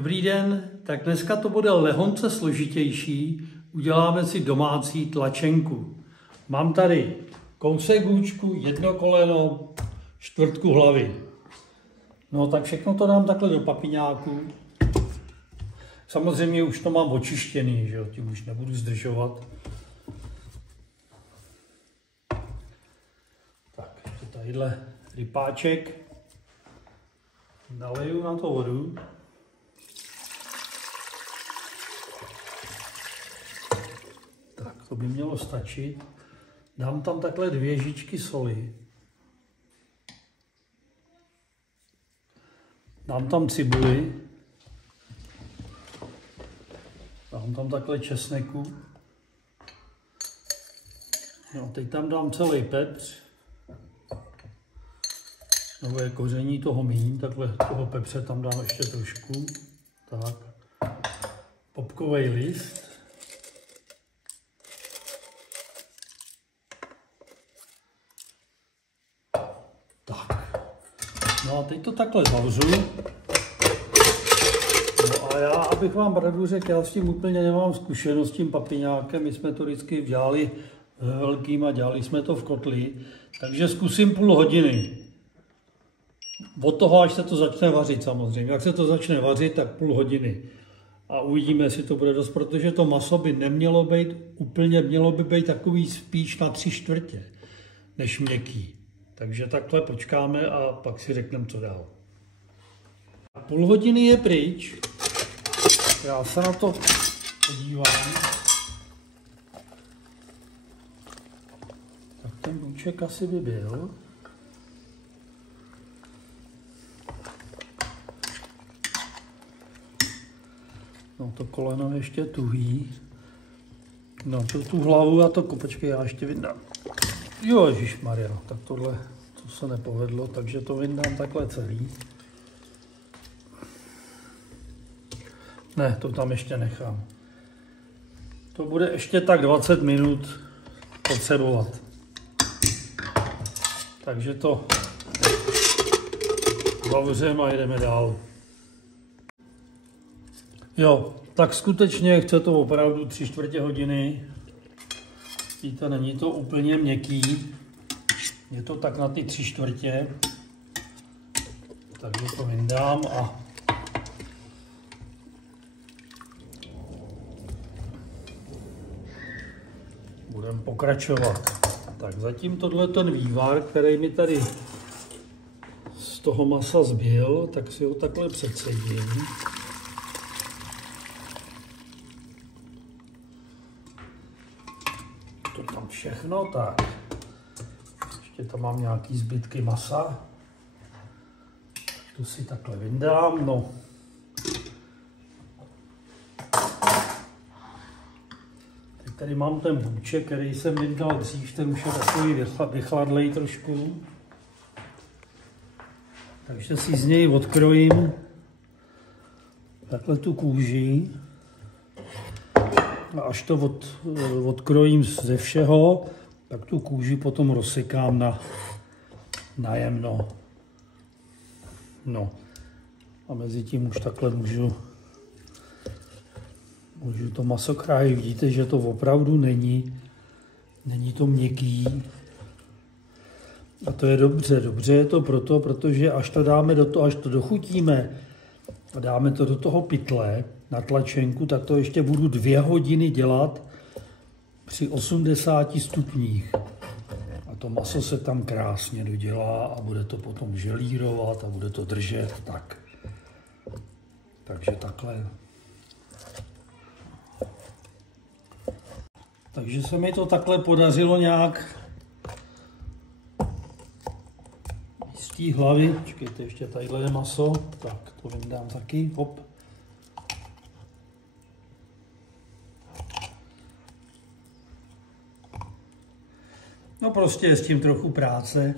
Dobrý den, tak dneska to bude lehonce složitější, uděláme si domácí tlačenku. Mám tady kousek hůčku, jedno koleno, čtvrtku hlavy. No tak všechno to dám takhle do papiňáku. Samozřejmě už to mám očištěný, že jo, tím už nebudu zdržovat. Tak, ještě tadyhle rypáček. Naleju na to vodu. Tak, to by mělo stačit. Dám tam takhle 2 žičky soli. Dám tam cibuli. Dám tam takhle česneku. No, teď tam dám celý pepř. Nebo je koření toho míň, takhle toho pepře tam dám ještě trošku. Tak. Popkovej list. Tak. No a teď to takhle zavřu. No a já, abych vám pravdu řekl, já s tím úplně nemám zkušenost s tím papiňákem. My jsme to vždycky dělali velkým a dělali jsme to v kotli. Takže zkusím půl hodiny. Od toho, až se to začne vařit samozřejmě. Jak se to začne vařit, tak půl hodiny. A uvidíme, jestli to bude dost, protože to maso by nemělo být úplně, mělo by být takový spíš na 3/4 než měkký. Takže takhle počkáme a pak si řekneme, co dál. Půl hodiny je pryč. Já se na to podívám. Tak ten bůček asi by byl. No to koleno je ještě tuhý. No tu hlavu a to kopečky já ještě vyndám. Jo, ježišmarja, tak tohle to se nepovedlo, takže to vyndám takhle celý. Ne, to tam ještě nechám. To bude ještě tak 20 minut potřebovat. Takže to zavřeme a jdeme dál. Jo, tak skutečně chce to opravdu 3/4 hodiny. Víte, není to úplně měkký. Je to tak na ty 3/4. Takže to vyndám a budeme pokračovat. Tak zatím tohle ten vývar, který mi tady z toho masa zbyl, tak si ho takhle předsedím. To tam všechno, tak. Ještě tam mám nějaký zbytky masa. To si takhle vyndám, no. Teď tady mám ten bůček, který jsem vyndal dřív, ten už je takový vychladlej trošku. Takže si z něj odkrojím takhle tu kůži. A až to odkrojím ze všeho, tak tu kůži potom rozsekám na jemno. No. A mezi tím už takhle můžu to maso krájit. Vidíte, že to opravdu není to měkký. A to je dobře. Dobře je to proto, protože až to dáme do toho, až to dochutíme a dáme to do toho pytle na tlačenku, tak to ještě budu 2 hodiny dělat při 80 stupních. A to maso se tam krásně dodělá a bude to potom želírovat a bude to držet tak. Takže takhle. Takže se mi to takhle podařilo nějak z té hlavy. Počkejte, ještě tadyhle je maso. Tak, to vyndám taky. Hop. No prostě je s tím trochu práce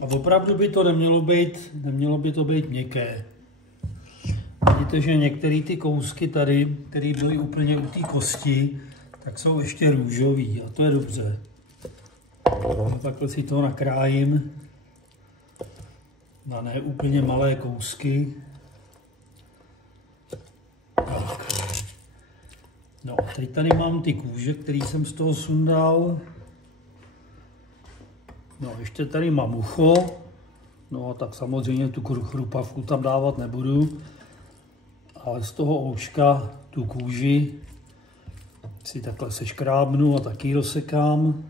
a opravdu by to nemělo by to být měkké. Vidíte, že některé ty kousky tady, které byly úplně u té kosti, tak jsou ještě růžový a to je dobře. No, takhle si to nakrájím na ne úplně malé kousky. No a teď tady mám ty kůže, který jsem z toho sundal. No ještě tady mám ucho. No a tak samozřejmě tu chrupavku tam dávat nebudu. Ale z toho ouška tu kůži si takhle seškrábnu a taky rozsekám.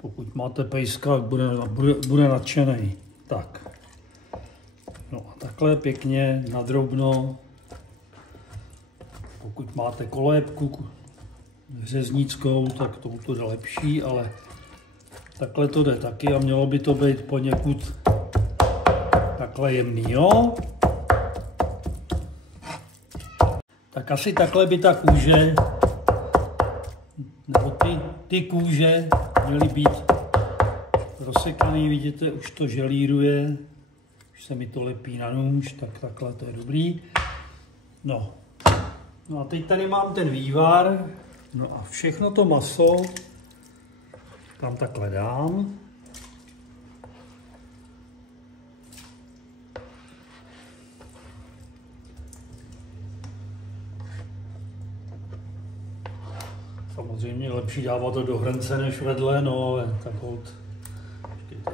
Pokud máte pejska, bude nadšenej. Tak. No a takhle pěkně nadrobno. Pokud máte kolébku řeznickou, tak to jde lepší, ale takhle to jde taky a mělo by to být poněkud takhle jemný, jo? Tak asi takhle by ta kůže, nebo ty kůže měly být rozsekaný, vidíte, už to želíruje, už se mi to lepí na nůž, tak takhle to je dobrý. No a teď tady mám ten vývar, no a všechno to maso tam takhle dám. Samozřejmě je lepší dávat to do hrnce než vedle, no ale tak holt.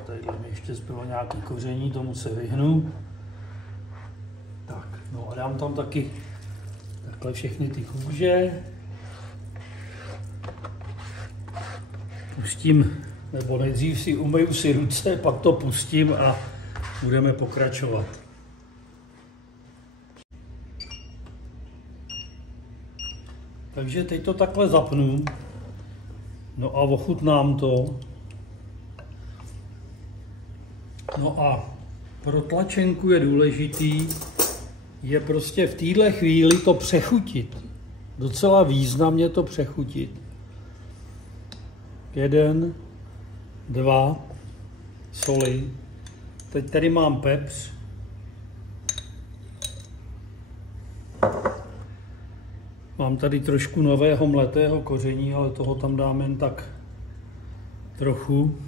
Tady mi ještě zbylo nějaký koření, tomu se vyhnu. Tak, no a dám tam taky takhle všechny ty kůže. Pustím, nebo nejdřív si umyju si ruce, pak to pustím a budeme pokračovat. Takže teď to takhle zapnu, no a ochutnám to. No a pro tlačenku je důležitý, je prostě v téhle chvíli to přechutit. Docela významně to přechutit. 1, 2 soli. Teď tady mám pepř. Mám tady trošku nového mletého koření, ale toho tam dám jen tak trochu.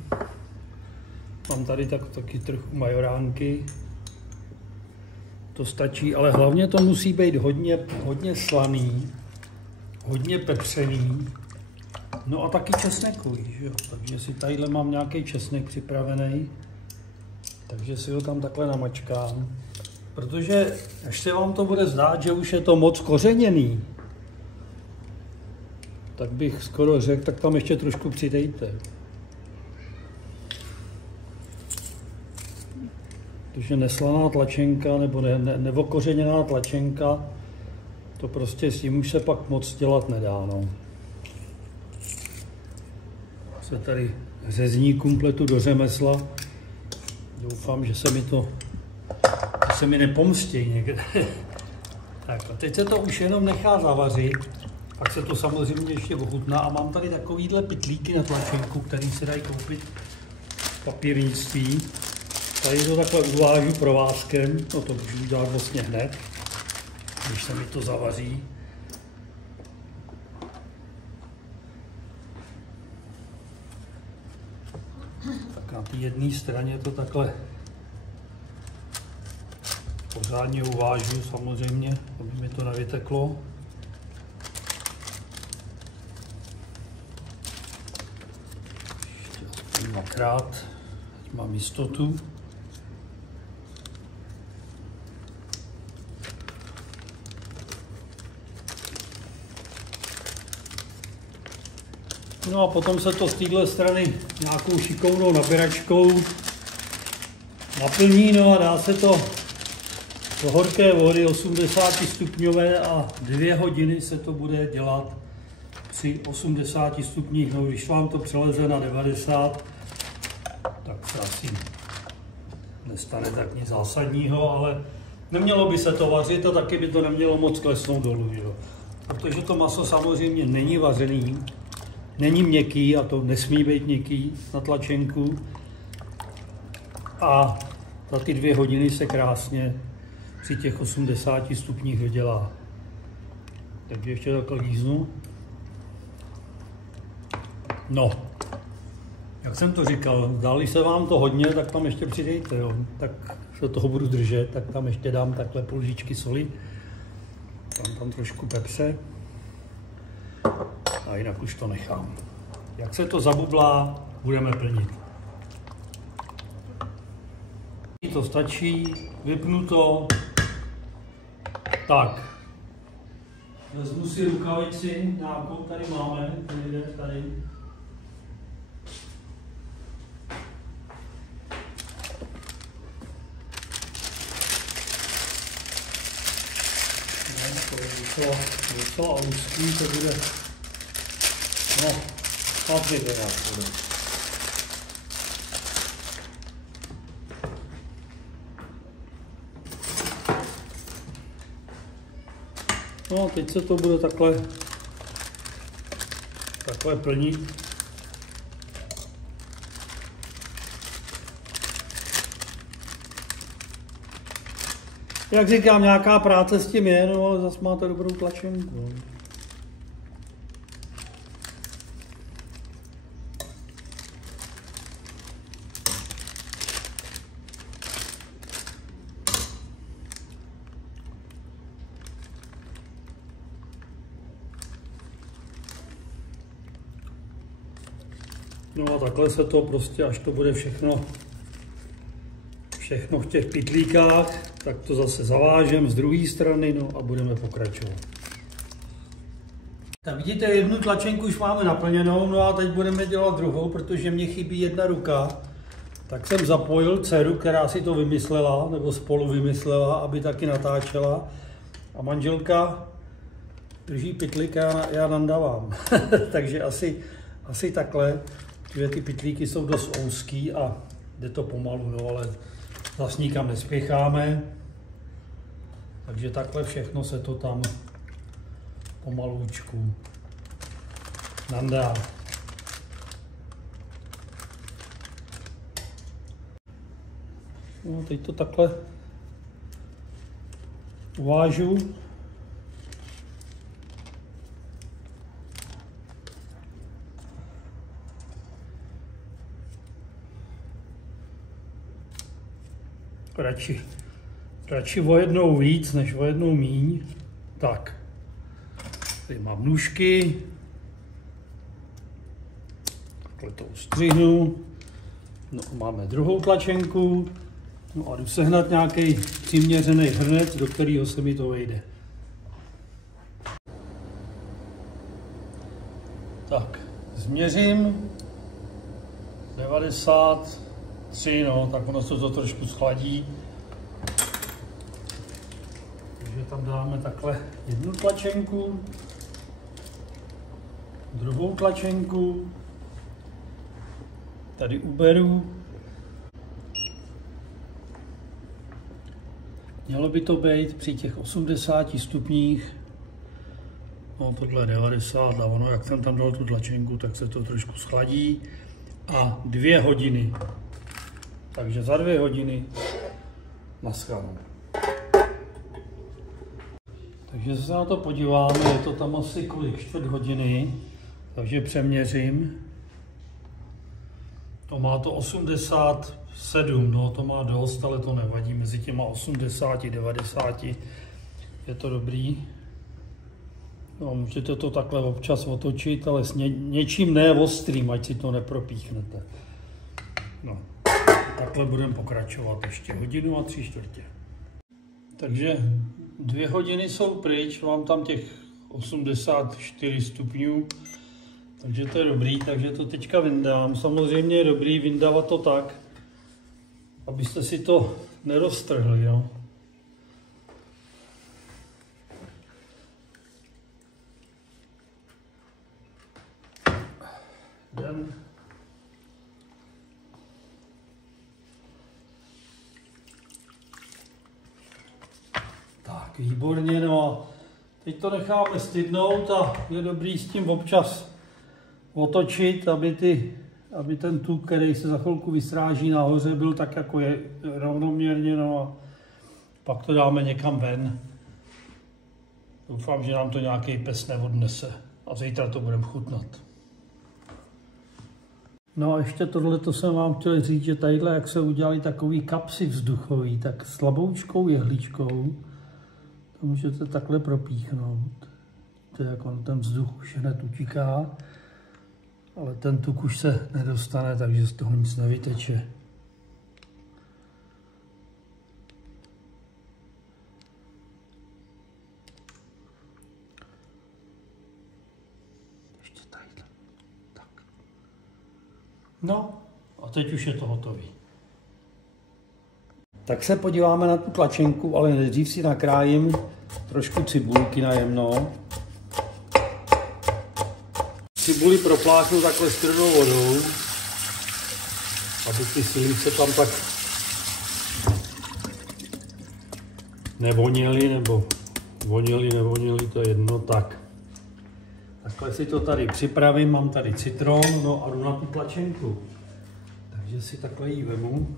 Mám tady taky trochu majoránky. To stačí, ale hlavně to musí být hodně slaný, hodně pepřený. No a taky česnekový, že jo? Takže si tadyhle mám nějaký česnek připravený. Takže si ho tam takhle namačkám. Protože až se vám to bude zdát, že už je to moc kořeněný, tak bych skoro řekl, tak tam ještě trošku přidejte. Protože neslaná tlačenka nebo neokořeněná tlačenka, to prostě s tím už se pak moc dělat nedá. No. Se tady řezníkům pletu do řemesla. Doufám, že se mi nepomstějí někde. Tak a teď se to už jenom nechá zavařit. Pak se to samozřejmě ještě ochutná a mám tady takovýhle pytlíky na tlačenku, který se dají koupit v papírnictví. Tady to takhle uvážu provázkem, no to můžu udělat vlastně hned, když se mi to zavaří. Tak na té jedné straně to takhle pořádně uvážu samozřejmě, aby mi to nevyteklo. Ještě dvakrát, ať mám jistotu. No a potom se to z téhle strany nějakou šikovnou nabíračkou naplní, no a dá se to do horké vody 80 stupňové a 2 hodiny se to bude dělat při 80 stupních. No když vám to přeleze na 90, tak se asi nestane tak nic zásadního, ale nemělo by se to vařit a taky by to nemělo moc klesnout dolů, jo. Protože to maso samozřejmě není vařený, není měkký a to nesmí být měkký na tlačenku. A za ty 2 hodiny se krásně při těch 80 stupních dodělá. Takže ještě takhle líznu. No. Jak jsem to říkal, zdáli se vám to hodně, tak tam ještě přidejte, jo. Tak se toho budu držet, tak tam ještě dám takhle půl lžičky soli. Tam trošku pepře. A jinak už to nechám. Jak se to zabublá, budeme plnit. To stačí, vypnu to. Tak. Vezmu si rukavici, nějakou tady máme, tady. Docela úzký, to bude, no, patří to nějak bude. No, teď se to bude takhle plnit. Jak říkám, nějaká práce s tím je, no, ale zase máte dobrou tlačenku. No a takhle se to prostě, až to bude všechno v těch pytlíkách, tak to zase zavážem z druhé strany, no a budeme pokračovat. Tak vidíte, jednu tlačenku už máme naplněnou, no a teď budeme dělat druhou, protože mě chybí jedna ruka. Tak jsem zapojil dceru, která si to vymyslela, nebo spolu vymyslela, aby taky natáčela. A manželka drží pytlík a já nandávám. Takže asi takhle, protože ty pytlíky jsou dost úzký a jde to pomalu, no, ale zase nikam nespěcháme. Takže takhle všechno se to tam pomalůčku nandá. No, teď to takhle uvážu. Radši o jednou víc, než o jednou míň. Tak. Tady mám nůžky. Takhle to ustřihnu. No, máme druhou tlačenku. No a jdu sehnat nějaký přiměřený hrnec, do kterého se mi to vejde. Tak, změřím 93, no, tak ono se to trošku schladí. Takže tam dáme takhle jednu tlačenku, druhou tlačenku, tady uberu. Mělo by to být při těch 80 stupních, no tohle 90 a ono, jak jsem tam dal tu tlačenku, tak se to trošku schladí. A 2 hodiny. Takže za 2 hodiny naschledanou. Takže se na to podíváme, je to tam asi kolik, 4 hodiny, takže přeměřím. To má to 87, no to má dost, ale to nevadí, mezi těma 80 a 90 je to dobrý. No, můžete to takhle občas otočit, ale s něčím ne ostrým, ať si to nepropíchnete. No, takhle budeme pokračovat ještě 1 hodinu a 3/4. Takže 2 hodiny jsou pryč, mám tam těch 84 stupňů, takže to je dobrý, takže to teďka vyndám. Samozřejmě je dobrý vyndávat to tak, abyste si to neroztrhli, jo. Tak, výborně, no a teď to necháme stydnout a je dobrý s tím občas otočit, aby ten tuk, který se za chvilku vysráží nahoře, byl tak jako je rovnoměrně, no a pak to dáme někam ven. Doufám, že nám to nějaký pes neodnese a zítra to budeme chutnat. No a ještě tohleto jsem vám chtěl říct, že tadyhle, jak se udělali takový kapsy vzduchový, tak slaboučkou jehličkou to můžete takhle propíchnout. To je, jak on ten vzduch už hned utíká, ale ten tuk už se nedostane, takže z toho nic nevyteče. Ještě tadyhle. Tak. No a teď už je to hotový. Tak se podíváme na tu tlačenku, ale nejdřív si nakrájím trošku cibulky na jemno. Cibuli propláchnu takhle studenou vodou, aby ty silice tam tak nevoněly, nebo nevoněly, to je jedno, tak. Takhle si to tady připravím, mám tady citron, no a jdu na tu tlačenku. Takže si takhle ji vemu.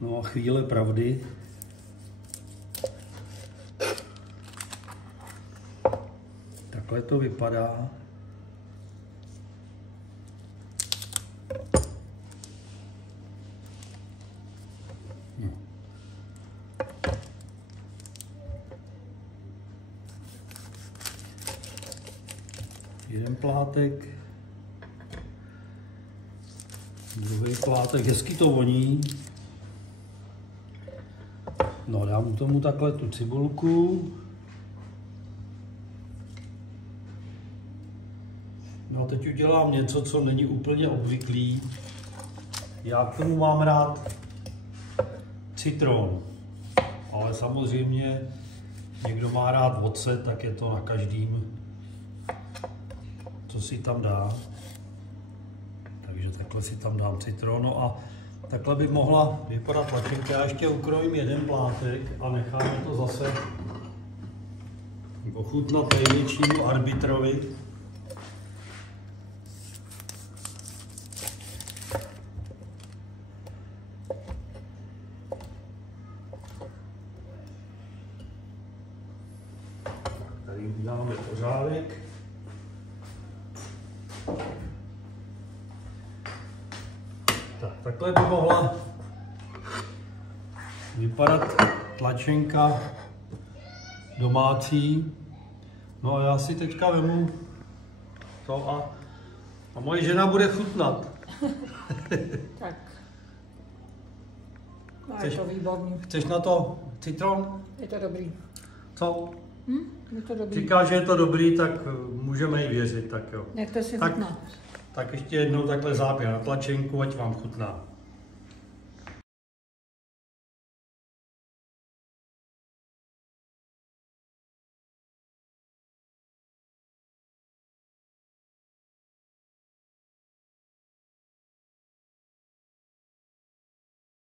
No a chvíle pravdy. Takhle to vypadá. No. Jeden plátek. Druhý plátek, hezky to voní. No, dám tomu takhle tu cibulku. No a teď udělám něco, co není úplně obvyklý. Já k tomu mám rád citron, ale samozřejmě někdo má rád ocet, tak je to na každým, co si tam dá. Takže takhle si tam dám citron. No a takhle by mohla vypadat tlačenka. Já ještě ukrojím jeden plátek a necháme to zase ochutnat největšímu arbitrovi. Tady uděláme pořádek. Takhle by mohla vypadat tlačenka domácí. No a já si teďka vemu to a moje žena bude chutnat. Tak. No, je to výborný. Chceš na to citron? Je to dobrý. Co? Je to dobrý. Říká, že je to dobrý, tak můžeme jí věřit, tak jo. Nechte si chutnat. Tak ještě jednou takhle záběr na tlačenku, ať vám chutná.